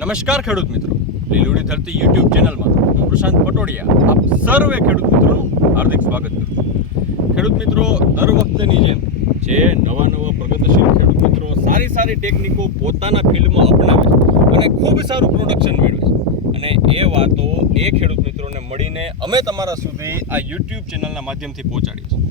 નમસ્કાર ખેડૂત મિત્રો. લીલુડી ધરતી યુટ્યુબ ચેનલમાં હું પ્રશાંત પટોડિયા. આપ સર્વે ખેડૂત મિત્રોનું હાર્દિક સ્વાગત કરું છું. ખેડૂત મિત્રો, દર વખતેની જેમ જે નવા નવા પ્રગતિશીલ ખેડૂત મિત્રો સારી સારી ટેકનિકો પોતાના ફિલ્ડમાં અપનાવે છે અને ખૂબ સારું પ્રોડક્શન મેળવે છે. અને એ વાતો એ ખેડૂત મિત્રોને મળીને અમે તમારા સુધી આ યુટ્યુબ ચેનલના માધ્યમથી પહોંચાડીએ છીએ.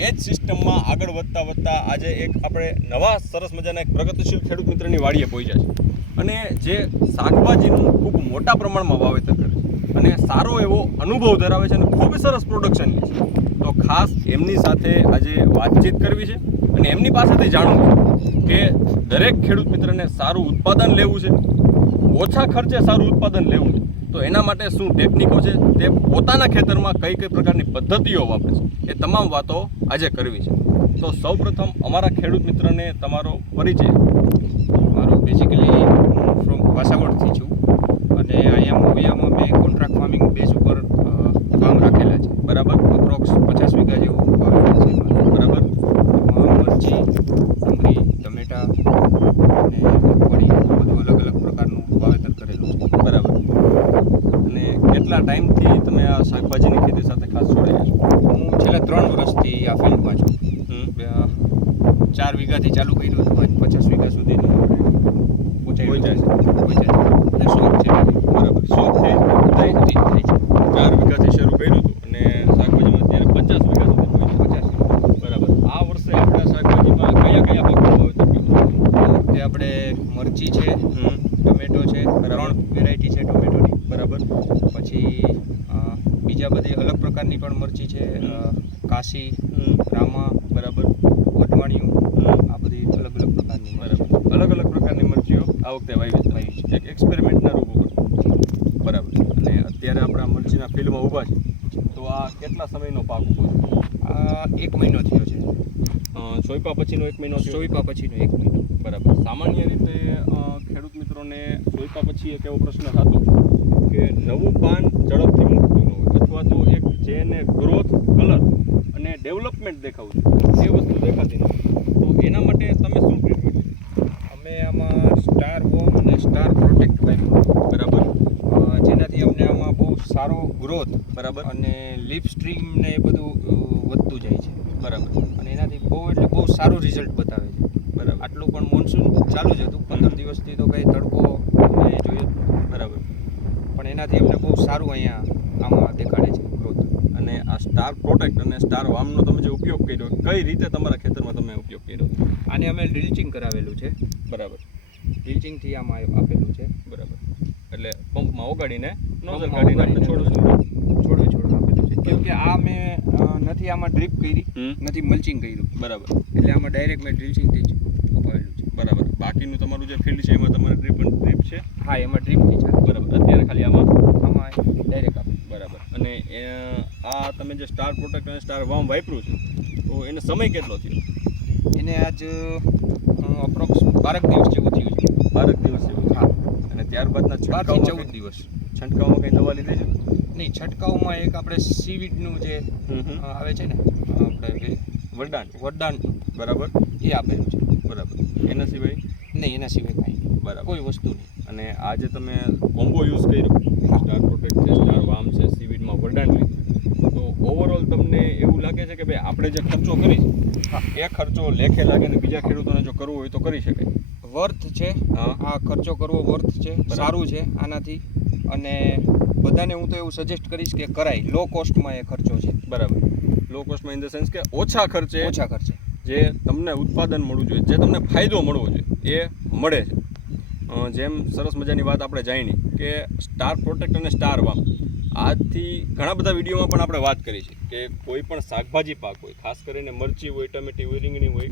એ જ સિસ્ટમમાં આગળ વધતા વધતા આજે એક આપણે નવા સરસ મજાના એક પ્રગતિશીલ ખેડૂત મિત્રની વાડીએ પહોંચ્યા છે. અને જે શાકભાજીનું ખૂબ મોટા પ્રમાણમાં વાવેતર કરે છે અને સારો એવો અનુભવ ધરાવે છે અને ખૂબ સરસ પ્રોડક્શન લે છે. તો ખાસ એમની સાથે આજે વાતચીત કરવી છે અને એમની પાસેથી જાણવું છે કે દરેક ખેડૂત મિત્રને સારું ઉત્પાદન લેવું છે, ઓછા ખર્ચે સારું ઉત્પાદન લેવું છે. તો એના માટે શું ટેકનિકો છે? તે પોતાના ખેતરમાં કઈ કઈ પ્રકારની પદ્ધતિઓ વાપરે છે? એ તમામ વાતો આજે કરવી છે. તો સૌપ્રથમ અમારા ખેડૂત મિત્રને તમારો પરિચય. મારો બેઝિકલી ફ્રોમ વાસાવડથી છું અને અહીંયા મોવિયામાં મેં કોન્ટ્રાક્ટ ફાર્મિંગ બેઝ ઉપર ફાર્મ રાખેલા છે બરાબર અપ્રોક્સ પચાસ વીઘા જેવું વાવેલું છે મારે. બરાબર એમાં મરચી ડુંગળી ટમેટા અને મગફળી આ બધું અલગ અલગ પ્રકારનું વાવેતર કરેલું છે બરાબર અને કેટલા ટાઈમથી તમે આ શાકભાજીની ખેતી સાથે ખાસ જોડાયા છો. હું છેલ્લા ત્રણ વર્ષથી આ ફિલ્ડમાં છું. ચાર વીઘાથી ચાલુ કર્યું હતું પચાસ વીઘા સુધી પહોંચાય પહોંચાય છે. અને શોખ છે. બરાબર. શોખથી થાય થાય છે. ચાર વીઘાથી શરૂ કર્યું હતું અને શાકભાજીમાં અત્યારે પચાસ વીઘા સુધી પહોંચ્યા પચાસ વીઘા બરાબર આ વર્ષે આપણે શાકભાજીમાં કયા કયા પાકનું વાવેતર કર્યું આ વખતે આપણે મરચી છે હમ ટમેટો છે ત્રણ વેરાયટી છે ટમેટોની બરાબર પછી અ, બીજા બધી અલગ પ્રકારની પણ મરચી છે કાશી રામા બરાબર વટવાણિયું આ બધી અલગ અલગ પ્રકારની બરાબર. અલગ અલગ પ્રકારની મરચીઓ આ વખતે વાવી છે. એક એક્સપેરિમેન્ટના રૂપ ઉપર. બરાબર. અને અત્યારે આપણા મરચીના ફિલ્ડમાં ઊભા છે. તો આ કેટલા સમયનો પાક ઊભો છે? આ એક મહિનો થયો છે. સોઈપા પછીનો એક મહિનો સોઈપા પછીનો એક મહિનો. બરાબર. સામાન્ય રીતે ખેડૂત મિત્રોને સોઈપા પછી એક એવો પ્રશ્ન થતો કે નવું પાન ઝડપથી મૂકતું અથવા તો એક જેને ગ્રોથ કલર અને ડેવલપમેન્ટ દેખાવું છે. એ વસ્તુ દેખાતી નથી. તો એના માટે તમે શું ટ્રીટમેન્ટ અમે આમાં સ્ટાર વોમ અને સ્ટાર પ્રોટેક્ટ વાપર્યું બરાબર. જેનાથી અમને આમાં બહુ સારો ગ્રોથ બરાબર. અને લીપ સ્ટ્રીમ ને એ બધું વધતું જાય છે. બરાબર. અને એનાથી બહુ એટલે બહુ સારું રિઝલ્ટ બતાવે છે. બરાબર. આટલું પણ મોન્સૂન ચાલુ જ હતું. પંદર દિવસથી તો કંઈ તડકો અમે જોયો બરાબર. પણ એનાથી અમને બહુ સારું અહીંયા આમાં દેખાડે આ સ્ટાર પ્રોટેક્ટ અને સ્ટાર વામનો તમે જે ઉપયોગ કર્યો કઈ રીતે તમારા ખેતરમાં તમે ઉપયોગ કર્યો? આને અમે ડ્રિલ્ચિંગ કરાવેલું છે. બરાબર. ડ્રિલ્ચિંગથી આમાં આપેલું છે. બરાબર. એટલે પંપમાં ઓગાડીને નોઝલ કાઢીને આપણે છોડું છોડું છોડો છોડો આપેલું છે. કેમ કે આ મેં નથી આમાં ડ્રીપ કરી નથી મલ્ચિંગ કર્યું. બરાબર. એટલે આમાં ડાયરેક્ટ મેં ડ્રિલ્ચિંગથી જ અપાવેલું છે. બરાબર. બાકીનું તમારું જે ફિલ્ડ છે એમાં તમારે ડ્રીપ ડ્રીપ છે? હા એમાં ડ્રીપથી છે બરાબર. અત્યારે ખાલી આમાં? આમાં ડાયરેક્ટ આપે બરાબર. અને એ આ તમે જે સ્ટાર પ્રોટેક્ટ અને સ્ટાર વામ વાપર્યું છે તો એનો સમય કેટલો થયો? એને આજ અપ્રોક્સ બારક દિવસ જેવું થયું છે. બારક દિવસ જેવું હા અને ત્યારબાદના બારથી ચૌદ દિવસ. છંટકાવમાં કંઈ દવા લીધી છે? નહીં છંટકાવમાં એક આપણે સીવીડનું જે આવે છે ને આપણે વરદાન. વરદાન બરાબર. એ આપેલું છે. બરાબર. એના સિવાય? નહીં એના સિવાય કાંઈ બરાબર. કોઈ વસ્તુ નહીં. અને આજે તમે કોમ્બો યુઝ કર્યો? સ્ટાર પ્રોટેક્ટ છે સ્ટાર વામ છે સીવીડમાં વરદાન લીધું તો ઓવરઓલ તમને એવું લાગે છે કે ભાઈ આપણે જે ખર્ચો કરી છે એ ખર્ચો લેખે લાગે ને બીજા ખેડૂતોને જો કરવો હોય તો કરી શકે. વર્થ છે આ ખર્ચો કરવો વર્થ છે સારું છે આનાથી. અને બધાને હું તો એવું સજેસ્ટ કરીશ કે કરાય. લો કોસ્ટમાં એ ખર્ચો છે. બરાબર. લો કોસ્ટમાં ઇન ધ સેન્સ કે ઓછા ખર્ચે ઓછા ખર્ચે. જે તમને ઉત્પાદન મળવું જોઈએ જે તમને ફાયદો મળવો જોઈએ એ મળે છે. જેમ સરસ મજાની વાત આપણે જાણી કે સ્ટાર પ્રોટેક્ટ અને સ્ટાર વામ. આજથી ઘણા બધા વિડીયોમાં પણ આપણે વાત કરી છે કે કોઈ પણ શાકભાજી પાક હોય ખાસ કરીને મરચી હોય ટમેટી હોય રીંગણી હોય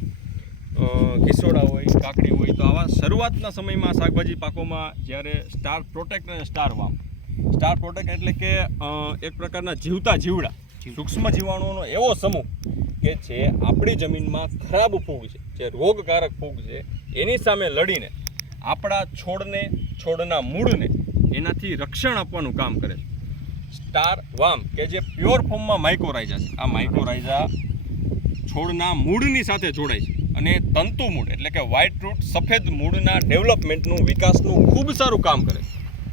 કિસોડા હોય કાકડી હોય તો આવા શરૂઆતના સમયમાં શાકભાજી પાકોમાં જ્યારે સ્ટાર પ્રોટેક્ટ અને સ્ટાર વામ. સ્ટાર પ્રોટેક્ટ એટલે કે એક પ્રકારના જીવતા જીવડા સૂક્ષ્મ જીવાણુઓનો એવો સમૂહ કે જે આપણી જમીનમાં ખરાબ ફૂગ છે જે રોગકારક ફૂગ છે એની સામે લડીને આપણા છોડને, છોડના મૂળને એનાથી રક્ષણ આપવાનું કામ કરે છે. સ્ટાર વામ કે જે પ્યોર ફોર્મમાં માઇકોરાઇઝા છે. આ માઇકોરાઇઝા છોડના મૂળની સાથે જોડાય છે અને તંતુ મૂળ, એટલે કે વ્હાઇટ રૂટ સફેદ મૂળના ડેવલપમેન્ટનું વિકાસનું ખૂબ સારું કામ કરે છે.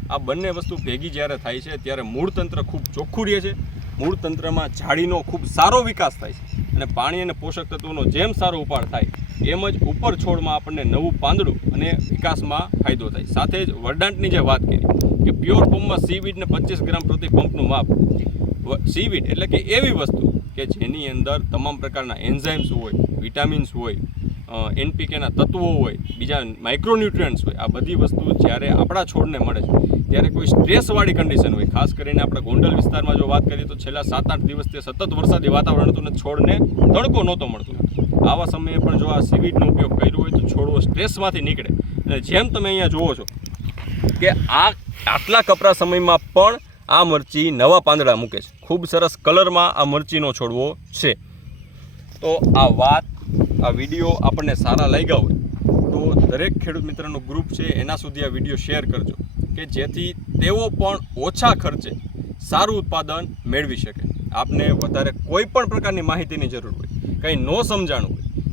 આ બંને વસ્તુ ભેગી જ્યારે થાય છે, ત્યારે મૂળ તંત્ર ખૂબ ચોખ્ખું રહે છે. મૂળ તંત્રમાં ઝાડીનો ખૂબ સારો વિકાસ થાય છે અને પાણી અને પોષક તત્વોનો જેમ સારો ઉપાડ થાય એમ જ ઉપર છોડમાં આપણને નવું પાંદડું અને વિકાસમાં ફાયદો થાય. સાથે જ વરદાંટની જે વાત કરી, કે પ્યોર પંપમાં સીવીડને પચીસ ગ્રામ પ્રતિ પંપનું માપ. સીવીડ એટલે કે એવી વસ્તુ કે જેની અંદર તમામ પ્રકારના એન્ઝાઇમ્સ હોય વિટામિન્સ હોય એનપીકેના તત્વો હોય, બીજા માઇક્રોન્યુટ્રિયન્ટ્સ હોય, આ બધી વસ્તુ જ્યારે આપણા છોડને મળે છે, ત્યારે કોઈ સ્ટ્રેસવાળી કન્ડિશન હોય. ખાસ કરીને આપણે ગોંડલ વિસ્તારમાં જો વાત કરીએ તો છેલ્લા સાત આઠ દિવસથી સતત વરસાદી વાતાવરણ હતું અને છોડને તડકો નહોતો મળતો. આવા સમયે પણ જો આ સીવીડનો ઉપયોગ કર્યો હોય તો છોડવો સ્ટ્રેસમાંથી નીકળે. અને જેમ તમે અહીંયા જુઓ છો કે આ આટલા કપરા સમયમાં પણ આ મરચી નવા પાંદડા મૂકે છે. ખૂબ સરસ કલરમાં આ મરચીનો છોડવો છે. તો આ વાત, આ વીડિયો આપણને સારા લાગ્યા હોય તો દરેક ખેડૂત મિત્રનું ગ્રુપ છે, એના સુધી આ વીડિયો શેર કરજો કે જેથી તેઓ પણ ઓછા ખર્ચે સારું ઉત્પાદન મેળવી શકે. આપને વધારે કોઈ પણ પ્રકારની માહિતીની જરૂર હોય, કંઈ ન સમજાણું